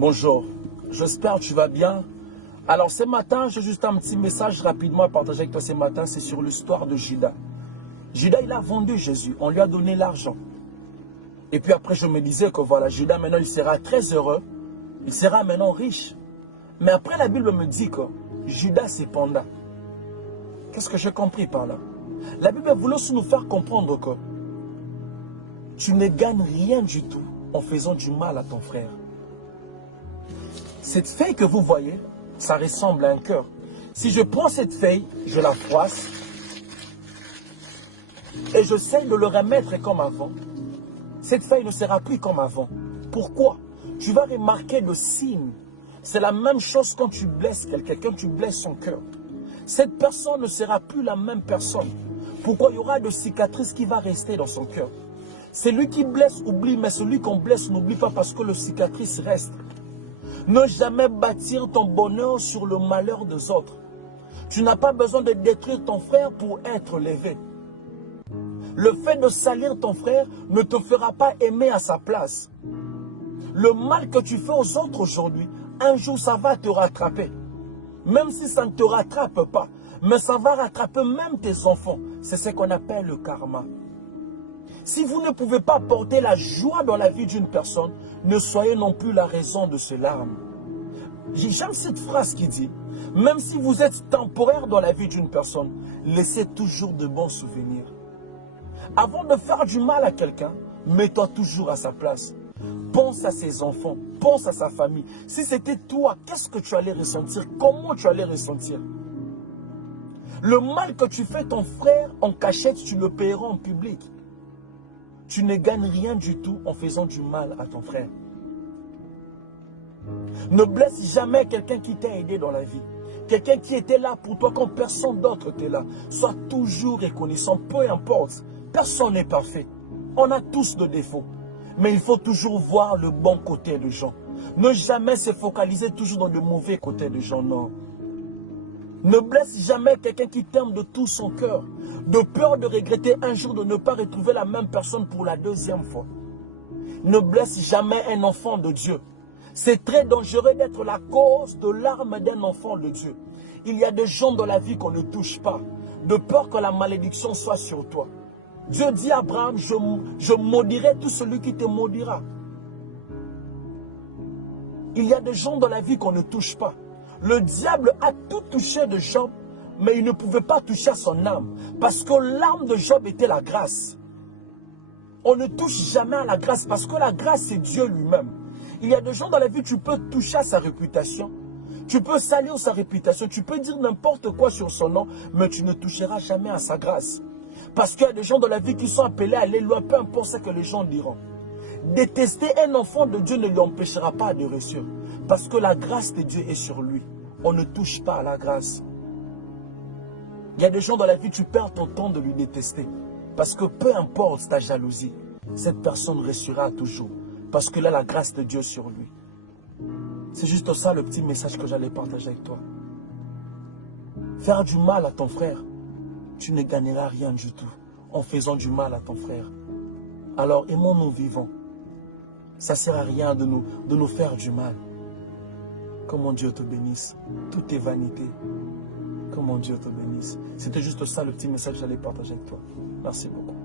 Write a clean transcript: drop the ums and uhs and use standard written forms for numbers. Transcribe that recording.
Bonjour, j'espère que tu vas bien. Alors ce matin, j'ai juste un petit message rapidement à partager avec toi ce matin, c'est sur l'histoire de Judas. Judas, il a vendu Jésus, on lui a donné l'argent. Et puis après, je me disais que voilà, Judas maintenant, il sera très heureux, il sera maintenant riche. Mais après, la Bible me dit que Judas cependant, qu'est-ce que j'ai compris par là? La Bible voulait aussi nous faire comprendre que tu ne gagnes rien du tout en faisant du mal à ton frère. Cette feuille que vous voyez, ça ressemble à un cœur. Si je prends cette feuille, je la froisse et j'essaie de le remettre comme avant, cette feuille ne sera plus comme avant. Pourquoi? Tu vas remarquer le signe. C'est la même chose quand tu blesses quelqu'un, tu blesses son cœur. Cette personne ne sera plus la même personne. Pourquoi? Il y aura de cicatrices qui vont rester dans son cœur. Celui qui blesse oublie, mais celui qu'on blesse n'oublie pas parce que le cicatrice reste. Ne jamais bâtir ton bonheur sur le malheur des autres. Tu n'as pas besoin de détruire ton frère pour être levé. Le fait de salir ton frère ne te fera pas aimer à sa place. Le mal que tu fais aux autres aujourd'hui, un jour ça va te rattraper. Même si ça ne te rattrape pas, mais ça va rattraper même tes enfants. C'est ce qu'on appelle le karma. Si vous ne pouvez pas porter la joie dans la vie d'une personne, ne soyez non plus la raison de ses larmes. J'aime cette phrase qui dit, même si vous êtes temporaire dans la vie d'une personne, laissez toujours de bons souvenirs. Avant de faire du mal à quelqu'un, mets-toi toujours à sa place. Pense à ses enfants, pense à sa famille. Si c'était toi, qu'est-ce que tu allais ressentir? Comment tu allais ressentir? Le mal que tu fais ton frère en cachette, tu le paieras en public. Tu ne gagnes rien du tout en faisant du mal à ton frère. Ne blesse jamais quelqu'un qui t'a aidé dans la vie. Quelqu'un qui était là pour toi quand personne d'autre était là. Sois toujours reconnaissant, peu importe. Personne n'est parfait. On a tous des défauts. Mais il faut toujours voir le bon côté des gens. Ne jamais se focaliser toujours dans le mauvais côté des gens, non. Ne blesse jamais quelqu'un qui t'aime de tout son cœur. De peur de regretter un jour de ne pas retrouver la même personne pour la deuxième fois. Ne blesse jamais un enfant de Dieu. C'est très dangereux d'être la cause de larmes d'un enfant de Dieu. Il y a des gens dans la vie qu'on ne touche pas, de peur que la malédiction soit sur toi. Dieu dit à Abraham, je maudirai tout celui qui te maudira. Il y a des gens dans la vie qu'on ne touche pas. Le diable a tout touché de Job, mais il ne pouvait pas toucher à son âme, parce que l'âme de Job était la grâce. On ne touche jamais à la grâce, parce que la grâce, c'est Dieu lui-même. Il y a des gens dans la vie, tu peux toucher à sa réputation. Tu peux salir sa réputation. Tu peux dire n'importe quoi sur son nom, mais tu ne toucheras jamais à sa grâce. Parce qu'il y a des gens dans la vie qui sont appelés à aller loin, peu importe ce que les gens diront. Détester un enfant de Dieu ne lui empêchera pas de réussir. Parce que la grâce de Dieu est sur lui. On ne touche pas à la grâce. Il y a des gens dans la vie, tu perds ton temps de lui détester. Parce que peu importe ta jalousie, cette personne réussira toujours. Parce que là, la grâce de Dieu sur lui. C'est juste ça le petit message que j'allais partager avec toi. Faire du mal à ton frère, tu ne gagneras rien du tout en faisant du mal à ton frère. Alors aimons-nous vivants. Ça ne sert à rien de nous faire du mal. Que mon Dieu te bénisse. Tout est vanité. Que mon Dieu te bénisse. C'était juste ça le petit message que j'allais partager avec toi. Merci beaucoup.